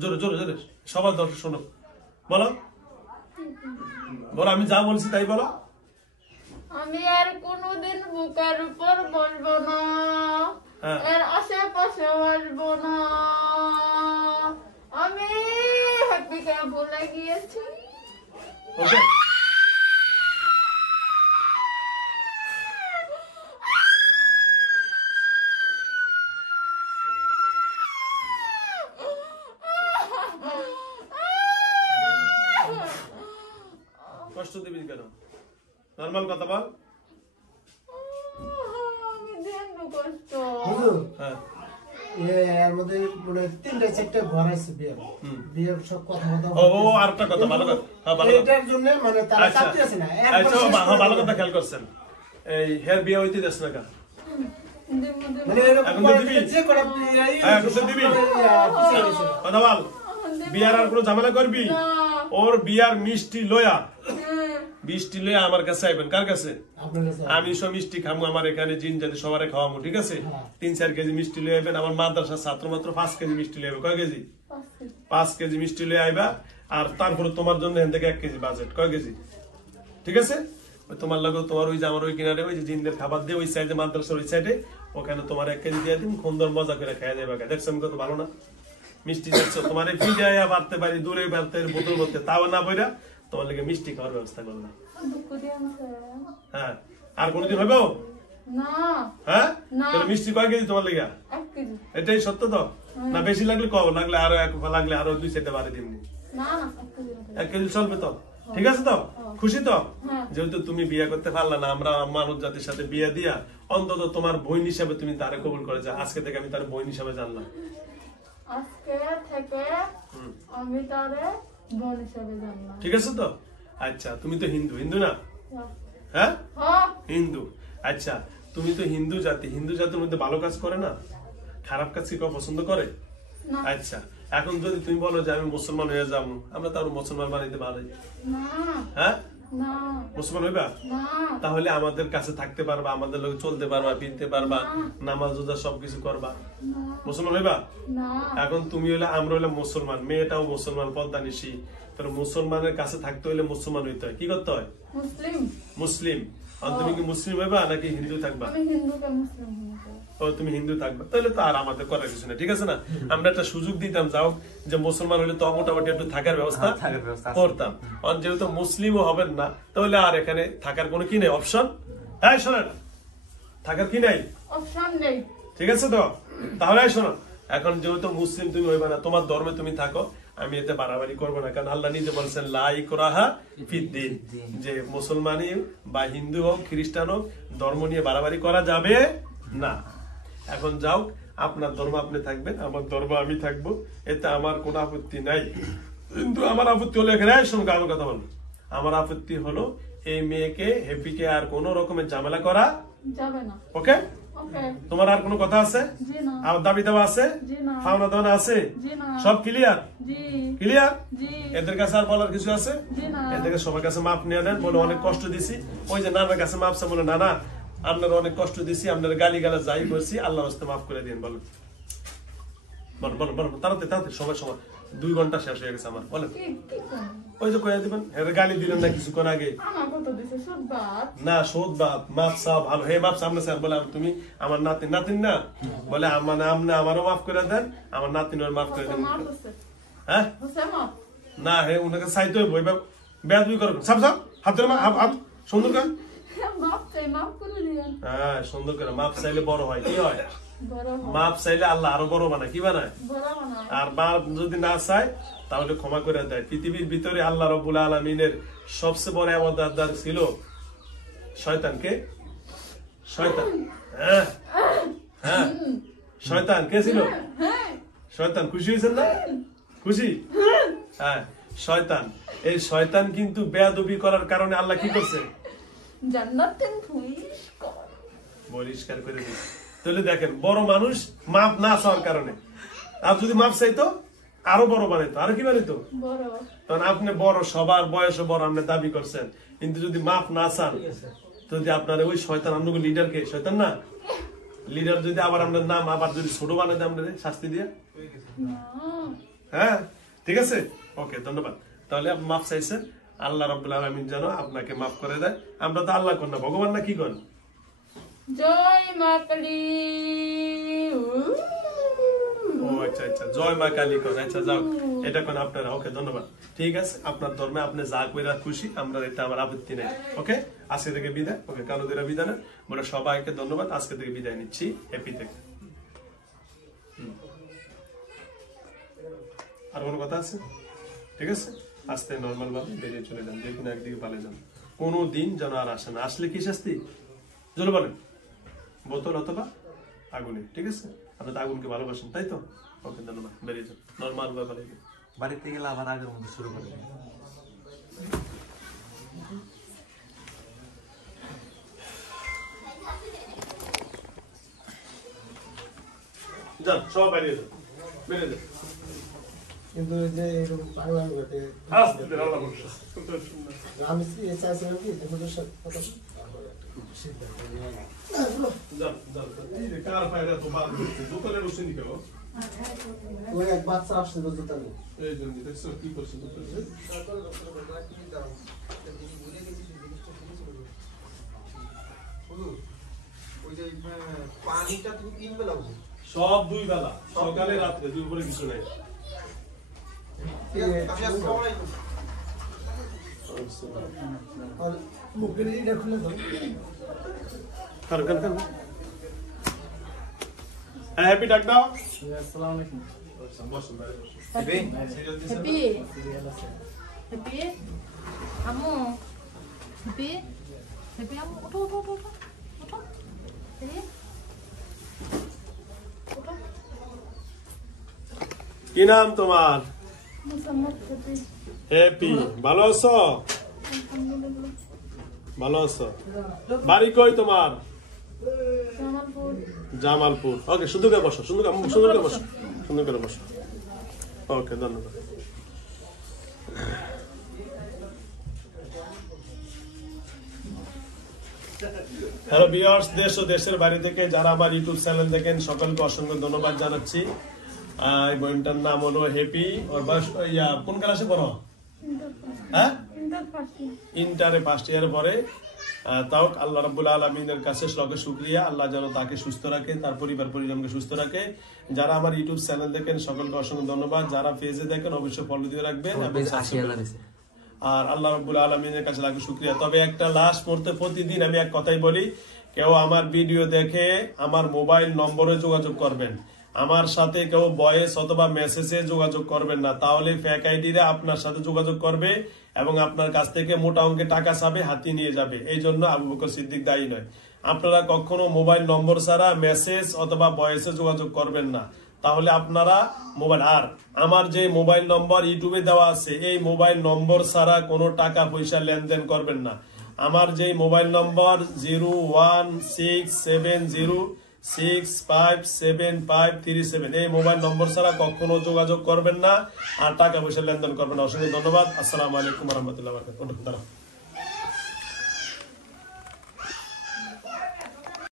জোরে জোরে জোরে সবার দর্শক শোনো, বলো বলো, আমি যা বলছি তাই বলো। আমি আর কোনোদিন বুকের উপর বলবো না, এর আশেপাশে আসবো না। আমি হ্যাপিকে ভুলে গিয়েছি। ওকে, কষ্ট দিবি কেন? নরমাল কথা বল। আমি দেব কষ্ট। হ্যাঁ, এর মধ্যে মানে 3-4টা ঘর আছে বিয়ের সব কথা কথা। ও আরেকটা কথা, ভালো কথা। হ্যাঁ, ভালো কথা। এটার জন্য মানে তারা চাপতে আছে না। আচ্ছা, ভালো কথা খেয়াল করছেন। এই হেয়ার বিয়ে হইতে যাস না কা? মানে এখন তো দিবি। যে করে এই হ্যাঁ, এখন তো দিবি। কথা বল, বিয়ার আর কোনো ঝামেলা করবি? ওর বিয়ার মিষ্টি লয়া আমার কাছে আইবেন। কার কাছে? আমি সব মিষ্টি খামু, আমার এখানে জিন জাতি সবারে খাওয়াবো, ঠিক আছে? 3-4 কেজি মিষ্টি লয়ে আইবেন। আমার মাদ্রাসার ছাত্র মাত্র 5 কেজি মিষ্টি লয়ে আইবে। কয় কেজি? 5 কেজি মিষ্টি লয়ে আইবা। আর তারপরে তোমার জন্য এখান থেকে 1 কেজি বাজেট। কয় কেজি? ঠিক আছে? ওই তোমার লাগে, তোমার ওই যে আমার ওই কিনারে ওই যে জিনদের খাবার দিয়ে ওই সাইডে, মাদ্রাসার ওই সাইডে, ওখানে তোমার 1 কেজি দিয়ে দিন। সুন্দর মজা করে খাইয়া যাবে। দেখছো আমি কত ভালো না মিষ্টি দেখছো? তোমার এই ফিজাইয়া বাড়তে পারি, দূরে বাড়তে বোতল করতে, তাও না বইরা তোমার লেগে মিষ্টি খাওয়ার ব্যবস্থা করলাম। হ্যাঁ, আর কোনদিন হবে? হ্যাঁ, মিষ্টি কয় কেজি তোমার লেগে? 1 কেজি। এটাই সত্য তো? না বেশি লাগলে কও, লাগলে আরো লাগলে আরো 2-4টা বাড়ি দিমনি। না 1 কেজি চলবে তো? ঠিক আছে তো? খুশি তো? যেহেতু তুমি বিয়ে করতে পারলা না, আমরা মানব জাতির সাথে বিয়ে দিয়া অন্তত তোমার বোন হিসাবে তুমি তারে কবুল করে যা। আজকে থেকে আমি তার বোন হিসাবে জানলাম। আজকে থেকে আমি তারে বোন হিসেবে জানলাম। ঠিক আছে তো? আচ্ছা, তুমি তো হিন্দু, হিন্দু না? হ্যাঁ, হিন্দু। আচ্ছা, তুমি তো হিন্দু জাতি, হিন্দু জাতির মধ্যে ভালো কাজ করে না, খারাপ কাজ কি কেউ পছন্দ করে? আচ্ছা, এখন যদি তুমি বলো যে আমি মুসলমান হয়ে যাবো, আমরা তার মুসলমান বানাইতে পারি? হ্যাঁ, মুসলমান হইবা? তাহলে আমাদের কাছে থাকতে পারবা, আমাদের লোক চলতে পারবা, ফিরতে পারবা, নামাজ রোজা সবকিছু করবা, মুসলমান হইবা? এখন তুমি হইলে, আমরা হইলে মুসলমান, মেয়েটাও মুসলমান, পর্দা নিশি। তোর মুসলমানের কাছে থাকতে হইলে মুসলমান হইতে হয়। কি করতে হয়? মুসলিম। আর তুমি কি মুসলিম হইবা নাকি হিন্দু থাকবা? ও, তুমি হিন্দু থাকবা, তাহলে তো আর আমাদের করার কিছু না, ঠিক আছে না? আমরা একটা সুযোগ দিতাম, যাও যে মুসলমান হলে তো মোটামুটি একটু থাকার ব্যবস্থা করতাম। আর যেহেতু মুসলিমও হবেন না, তাহলে আর এখানে থাকার কোনো কি নেই, অপশন। হ্যাঁ শোনেন, থাকার কি নাই, অপশন নেই। ঠিক আছে তো? তাহলে শোনো, এখন যেহেতু মুসলিম তুমি হইবা না, তোমার ধর্মে তুমি থাকো, আমি এতে বাড়াবাড়ি করবো না। কারণ আল্লাহ নিজে বলছেন লা ইকরাহা ফিদ্দিন, যে মুসলমানই বা হিন্দু হোক, খ্রিস্টান হোক, ধর্ম নিয়ে বাড়াবাড়ি করা যাবে না। এখন যাও, আপনার ধর্ম আপনি থাকবেন, আমার ধর্ম আমি থাকবো, এতে আমার কোনো আপত্তি নাই। কিন্তু আমার আপত্তি হলো এখানে, শোনো আমার কথা বলো, আমার আপত্তি হলো এই মেয়েকে, হ্যাপিকে আর কোন রকমের ঝামেলা করা যাবে না। ওকে? তোমার আর কোনো কথা আছে? আমার দাবি দেওয়া আছে? পাওনা দেওয়া আছে? সব ক্লিয়ার? ক্লিয়ার? এদের কাছে আর বলার কিছু আছে? এদেরকে সবার কাছে মাপ নিয়ে নেন, বলে অনেক কষ্ট দিছি। ওই যে নানার কাছে মাপছে, বলে নানা আপনারা অনেক কষ্ট দিছি, আপনারা গালি গালা যাই করছি, আল্লাহ রাস্তে মাফ করে দিন। বলো বলো বলো বলো, তাড়াতাড়ি তাড়াতাড়ি, সময় সময় 2 ঘন্টা শেষ হয়ে গেছে আমার। বলেন, ওই যে কয়ে দিবেন, গালি দিলেন না কিছুক্ষণ আগে? না, শোধ বাদ, মাপ চা ভালো। হে মাপ সামনে স্যার, বলে তুমি আমার নাতিন, নাতিন না বলে মানে আপনি আমারও মাফ করে দেন, আমার নাতিনের মাফ করে দেন। হ্যাঁ না, হে উনাকে চাইতে হইব, এবার বেয়াদবি করবেন। সাপ সাপ হাত ধরে হাত সুন্দর করে, হ্যাঁ সুন্দর করে মাপ চাইলে বড় হয়। কি হয়? মাপ চাইলে আল্লাহ আরো বড় বানায়। কি বানায়? আর মাপ যদি না চায় তাহলে ক্ষমা করে দেয়। পৃথিবীর ভিতরে আল্লাহ রাব্বুল আলামিনের সবচেয়ে বড় ইবাদতদার ছিল শয়তানকে। শয়তান, হ্যাঁ হ্যাঁ, শয়তান কে ছিল? শয়তান। খুশি হয়েছেন না? খুশি? হ্যাঁ, শয়তান। এই শয়তান কিন্তু বেয়াদবি করার কারণে আল্লাহ কি করছে? বহিষ্কার করে দিয়েছে। তাহলে দেখেন, বড় মানুষ মাপ না চাওয়ার কারণে, আর যদি মাপ চাইতো আরো বড় বানাইতো, আরো কি বানাইতো? কারণ আপনি বড়, সবার বয়সে বড়, আপনি দাবি করছেন, কিন্তু যদি মাপ না চান, যদি আপনার ওই শয়তান, আপনাকে লিডার কে? শয়তান না? লিডার যদি আবার আপনার নাম আবার যদি ছোট বানাই দেয়, আপনার শাস্তি দিয়ে, হ্যাঁ ঠিক আছে, ওকে ধন্যবাদ। তাহলে আপনি মাফ চাইছেন, আল্লাহ রাব্বুল আলামিন যেন আপনাকে মাফ করে দেয়। আমরা তো আল্লাহ কন না, ভগবান না, কি কন? জয় মা কালী। ও আচ্ছা আচ্ছা, জয় মা কালী কন। আচ্ছা যাও, এটা কোন আপনারা। ওকে ধন্যবাদ, ঠিক আছে। আপনার ধর্মে আপনি যা কইরা খুশি, আমরা এটা আমার আপত্তি নেই। ওকে, আজকে থেকে বিদায়। ওকে, কালো দিরা বিদায় না বলে সবাইকে ধন্যবাদ। আজকে থেকে বিদায় নিচ্ছি হ্যাপি থেকে। আর কোনো কথা আছে? ঠিক আছে, আস্তে নর্মাল ভাবে বেরিয়ে চলে যান, যে কোনো একদিকে পালে যান। কোনো দিন যেন আর আসে না। আসলে কি শাস্তি? চলো বলেন, বোতল অথবা আগুনে। ঠিক আছে, আপনি তো আগুনকে ভালোবাসেন, তাই তো? ওকে ধন্যবাদ, বেরিয়ে যান নর্মাল ভাবে। বাড়িতে গেলে আবার আগের মতো শুরু করে যান, সব বেরিয়ে যান, বেরিয়ে যান। কিন্তু ওই যে এরকম পারিবারিক ঘটে আস্তে ধীরে, আল্লাহ ভরসা। আমি চাইছিলাম কি তোমাদের সাথে কথা সিদ্ধান্ত নিয়ে যান, যান, যান। এই যে কার পায়রা তো বাদ দিচ্ছে, বোতলের রসুন খেলো। ওই এক বাচ্চা আসছে বলতে তাহলে এই জন্য দেখছো কি করছে বোতলে? পানিটা তুমি 3 বেলা উঠে সব 2 বেলা, সকালে রাত্রে, দুই উপরে কিছু নাই। আর মুখের এটা খুলে দাও কার কার কার হ্যাপি ডাক দাও। আসসালামু আলাইকুম আচ্ছা, বসুন ভাই, বসুন। দিবে হ্যাপি হ্যাপি আমু হ্যাপি হ্যাপি আমু ওঠো ওঠো ওঠো ওঠো ওঠো হ্যাপি ওঠো। কি নাম তোমার? মুসাম্মদ হ্যাপি। হ্যাপি, ভালো আছো? আলহামদুলিল্লাহ। ভালো আছো? বাড়ি কই তোমার? জামালপুর। জামালপুর। ওকে, সুন্দর করে বসো, সুন্দর করে, সুন্দর করে বসো, সুন্দর করে বসো। ওকে, ধন্যবাদ। হ্যালো ভিউয়ার্স, দেশ ও দেশের বাইরে থেকে যারা আমার ইউটিউব চ্যানেল দেখেন, সকলকে অসংখ্য ধন্যবাদ জানাচ্ছি। এই বোনটার নাম হলো হ্যাপি। ওর বয়স কোন ক্লাসে পড়ো? হ্যাঁ, ইন্টারে ফার্স্ট ইয়ারে পড়ে। তাও আল্লাহ রাব্বুল আলামিনের কাছে লগে শুকরিয়া, আল্লাহ যেন তাকে সুস্থ রাখে, তার পরিবার পরিজনকে সুস্থ রাখে। যারা আমার ইউটিউব চ্যানেল দেখেন সকলকে অসংখ্য ধন্যবাদ। যারা পেজে দেখেন অবশ্যই ফলো দিয়ে রাখবেন এবং সাবস্ক্রাইব করবেন। আর আল্লাহ রাব্বুল আলামিনের কাছে লাখো শুকরিয়া। তবে একটা লাস্ট পড়তে প্রতিদিন আমি এক কথাই বলি, কেউ আমার ভিডিও দেখে আমার মোবাইল নম্বরে যোগাযোগ করবেন। আমার সাথে কেউ ভয়েস অথবা মেসেজে যোগাযোগ করবেন না, তাহলে ফেক আইডিরা আপনার সাথে যোগাযোগ করবে এবং আপনার কাছ থেকে মোটা অঙ্কের টাকা চাবে, হাতিয়ে নিয়ে যাবে। এই জন্য আবু বকর সিদ্দিক দায়ী নয়। আপনারা কখনো মোবাইল নম্বর ছাড়া মেসেজ অথবা ভয়েসে যোগাযোগ করবেন না, তাহলে আপনারা মোবাইল। আর আমার যে মোবাইল নম্বর ইউটিউবে দেওয়া আছে, এই মোবাইল নম্বর ছাড়া কোনো টাকা পয়সা লেনদেন করবেন না। আমার যে মোবাইল নম্বর 01670657537, এই মোবাইল নম্বর ছাড়া কখনো যোগাযোগ করবেন না আর টাকা পয়সা লেনদেন করবেন না। অসংখ্য ধন্যবাদ। আসসালামু আলাইকুম ওয়া রাহমাতুল্লাহি ওয়া বারাকাতুহু।